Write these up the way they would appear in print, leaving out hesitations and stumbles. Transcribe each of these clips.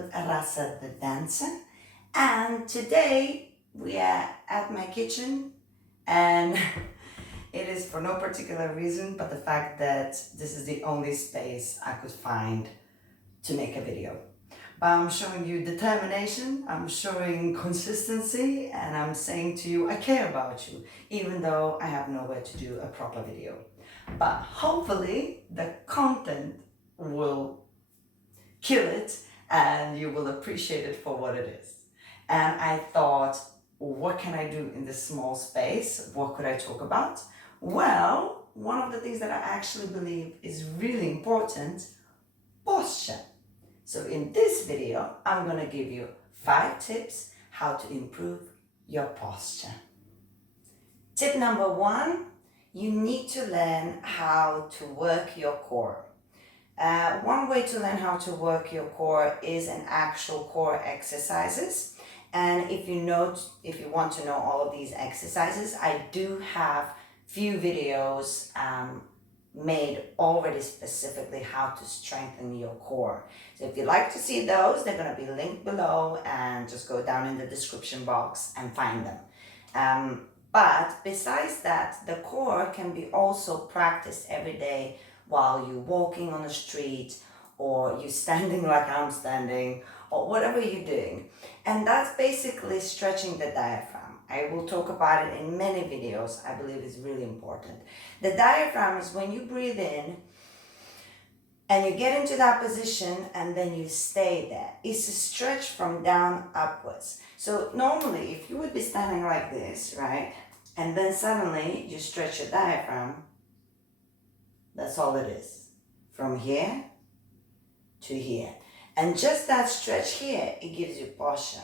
with Rasa the dancer, and today we are at my kitchen, and it is for no particular reason but the fact that this is the only space I could find to make a video. But I'm showing you determination, I'm showing consistency, and I'm saying to you I care about you, even though I have nowhere to do a proper video. But hopefully the content will kill it and you will appreciate it for what it is. And I thought, what can I do in this small space? What could I talk about? Well, one of the things that I actually believe is really important, posture. So in this video, I'm going to give you 5 tips how to improve your posture. Tip number 1, you need to learn how to work your core. One way to learn how to work your core is an actual core exercises. And if you want to know all of these exercises, I do have few videos made already specifically how to strengthen your core. So if you'd like to see those, they're going to be linked below, and just go down in the description box and find them. But besides that, the core can be also practiced every day while you're walking on the street, or you're standing like I'm standing, or whatever you're doing. And that's basically stretching the diaphragm. I will talk about it in many videos. I believe it's really important. The diaphragm is when you breathe in and you get into that position and then you stay there. It's a stretch from down upwards. So normally if you would be standing like this, right? And then suddenly you stretch your diaphragm, that's all it is. From here to here. And just that stretch here, it gives you posture.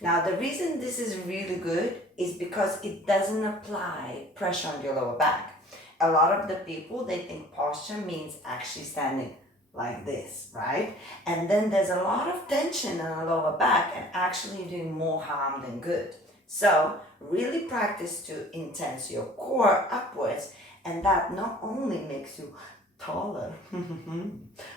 Now, the reason this is really good is because it doesn't apply pressure on your lower back. A lot of the people, they think posture means actually standing like this, right? And then there's a lot of tension in the lower back and actually doing more harm than good. So really practice to intense your core upwards, and that not only makes you taller,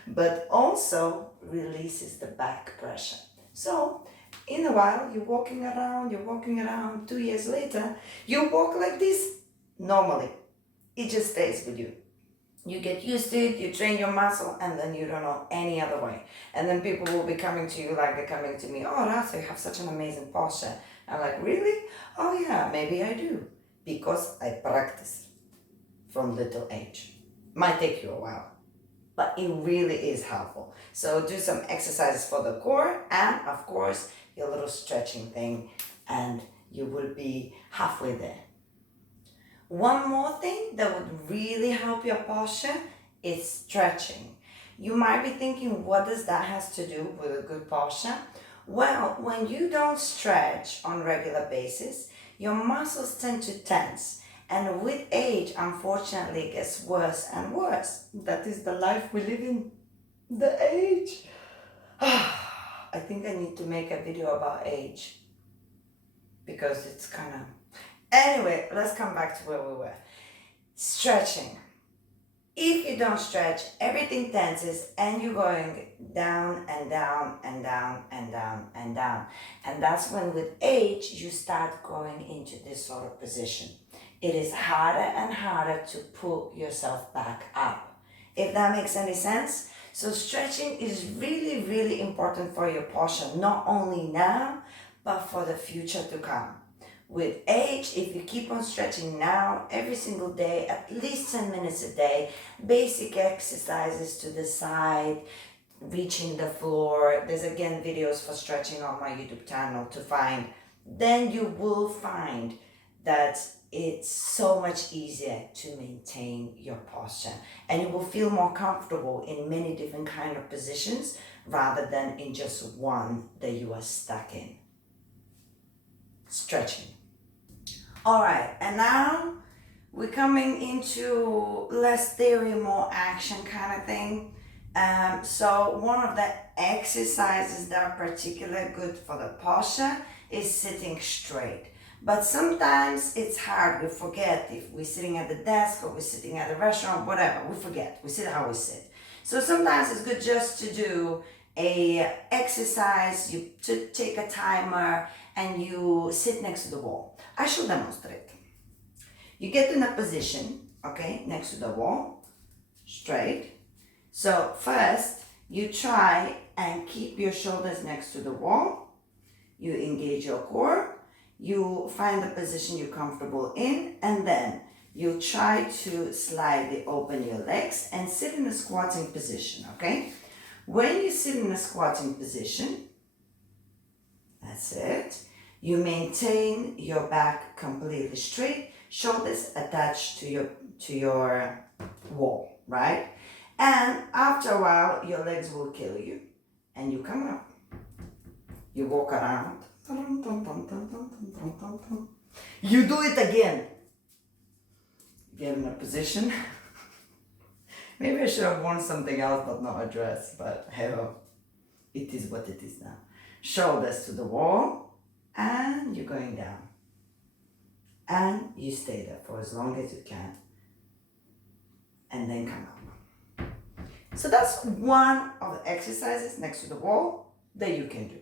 but also releases the back pressure. So in a while, you're walking around, 2 years later, you walk like this normally. It just stays with you. You get used to it, you train your muscle, and then you don't know any other way. And then people will be coming to you like they're coming to me, oh, Rasa, you have such an amazing posture. I'm like, really? Oh yeah, maybe I do. Because I practice from little age. Might take you a while, but it really is helpful. So do some exercises for the core, and of course your little stretching thing, and you will be halfway there. One more thing that would really help your posture is stretching. You might be thinking, what does that have to do with a good posture? Well, when you don't stretch on regular basis, your muscles tend to tense. And with age, unfortunately, it gets worse and worse. That is the life we live in. The age. I think I need to make a video about age, because it's kind of... Anyway, let's come back to where we were. Stretching. If you don't stretch, everything tenses and you're going down and down and down and down and down. And that's when with age, you start going into this sort of position. It is harder and harder to pull yourself back up. If that makes any sense. So stretching is really, really important for your posture, not only now, but for the future to come. With age, if you keep on stretching now, every single day, at least 10 minutes a day, basic exercises to the side, reaching the floor. There's again videos for stretching on my YouTube channel to find. Then you will find that it's so much easier to maintain your posture, and you will feel more comfortable in many different kind of positions rather than in just one that you are stuck in. Stretching. All right, and now we're coming into less theory, more action kind of thing. So one of the exercises that are particularly good for the posture is sitting straight. But sometimes it's hard. We forget if we're sitting at the desk or we're sitting at the restaurant, whatever. We forget. We sit how we sit. So sometimes it's good just to do a exercise, you take a timer and you sit next to the wall. I shall demonstrate. You get in a position, okay, next to the wall, straight. So first, you try and keep your shoulders next to the wall. You engage your core. You find the position you're comfortable in, and then you try to slightly open your legs and sit in a squatting position, okay? When you sit in a squatting position, that's it. You maintain your back completely straight, shoulders attached to your wall, right? And after a while, your legs will kill you, and you come up. You walk around. You do it again. Get in a position. Maybe I should have worn something else but not a dress, but hell, it is what it is now. Shoulders to the wall, and you're going down. And you stay there for as long as you can. And then come up. So that's one of the exercises next to the wall that you can do.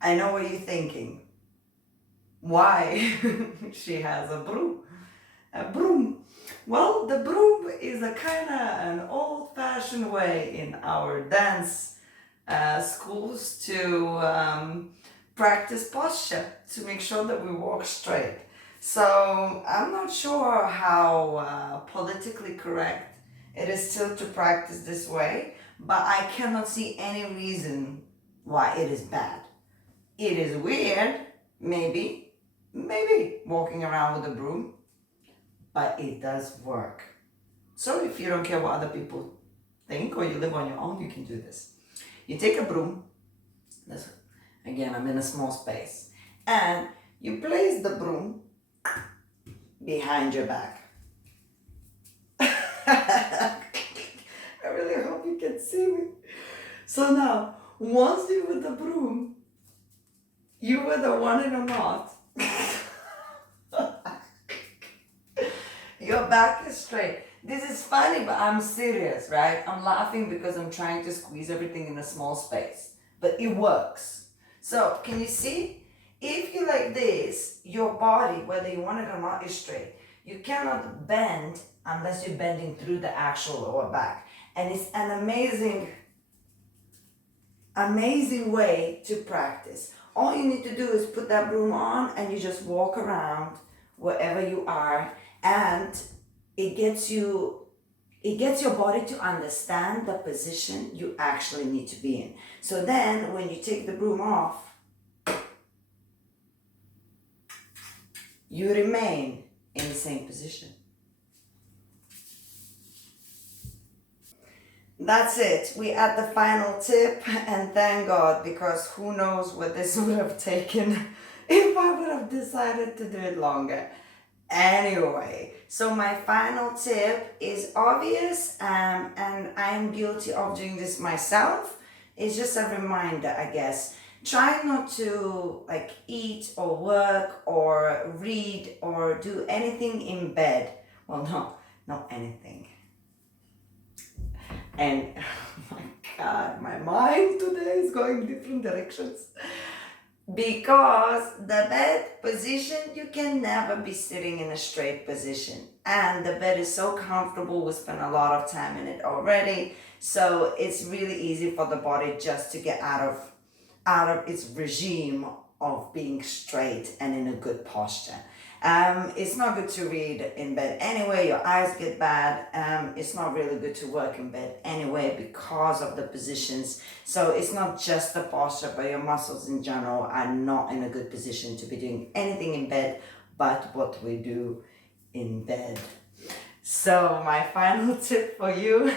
I know what you're thinking. Why she has a broom? A broom. Well, the broom is a kind of an old-fashioned way in our dance schools to practice posture, to make sure that we walk straight. So I'm not sure how politically correct it is still to practice this way, but I cannot see any reason why it is bad. It is weird, maybe walking around with a broom, but it does work. So if you don't care what other people think or you live on your own, you can do this. You take a broom, again, I'm in a small space, and you place the broom behind your back. I really hope you can see me. So now, once you're with the broom, you whether want it or not, your back is straight. This is funny, but I'm serious, right? I'm laughing because I'm trying to squeeze everything in a small space, but it works. So can you see? If you like this, your body, whether you want it or not, is straight. You cannot bend unless you're bending through the actual lower back. And it's an amazing way to practice. All you need to do is put that broom on and you just walk around wherever you are, and it gets your body to understand the position you actually need to be in. So then when you take the broom off, you remain in the same position. That's it. We at the final tip, and thank God, because who knows what this would have taken if I would have decided to do it longer. Anyway, so my final tip is obvious, and I am guilty of doing this myself. It's just a reminder, I guess. Try not to eat or work or read or do anything in bed. Well, no, not anything. And oh my God, my mind today is going different directions. Because the bed position, you can never be sitting in a straight position. And the bed is so comfortable, we spend a lot of time in it already. So it's really easy for the body just to get out of its regime of being straight and in a good posture. It's not good to read in bed anyway, your eyes get bad. It's not really good to work in bed anyway because of the positions. So it's not just the posture, but your muscles in general are not in a good position to be doing anything in bed but what we do in bed. So my final tip for you,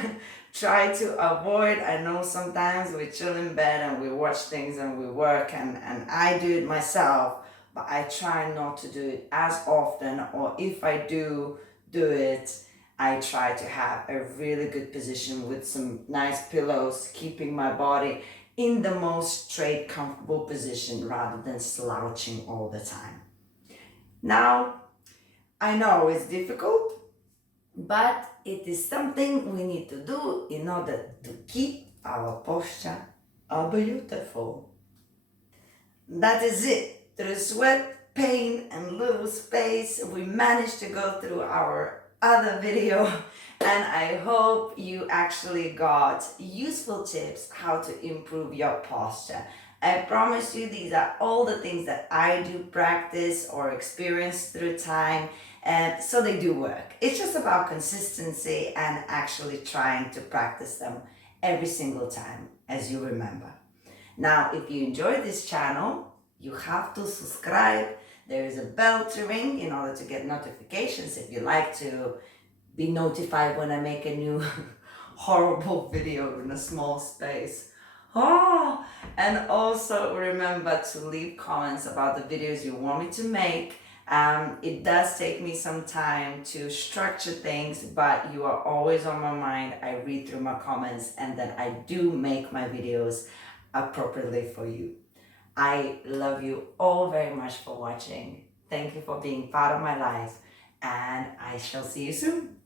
try to avoid, I know sometimes we chill in bed and we watch things and we work, and I do it myself, but I try not to do it as often, or if I do it, I try to have a really good position with some nice pillows, keeping my body in the most straight, comfortable position rather than slouching all the time. Now, I know it's difficult, but it is something we need to do in order to keep our posture are beautiful. That is it. Through sweat, pain, and little space, we managed to go through our other video, and I hope you actually got useful tips how to improve your posture. I promise you, these are all the things that I do practice or experience through time, and so they do work. It's just about consistency and actually trying to practice them every single time, as you remember. Now, if you enjoy this channel, you have to subscribe. There is a bell to ring in order to get notifications if you like to be notified when I make a new horrible video in a small space. Oh, and also remember to leave comments about the videos you want me to make. It does take me some time to structure things, but you are always on my mind. I read through my comments and then I do make my videos appropriately for you. I love you all very much for watching. Thank you for being part of my life, and I shall see you soon.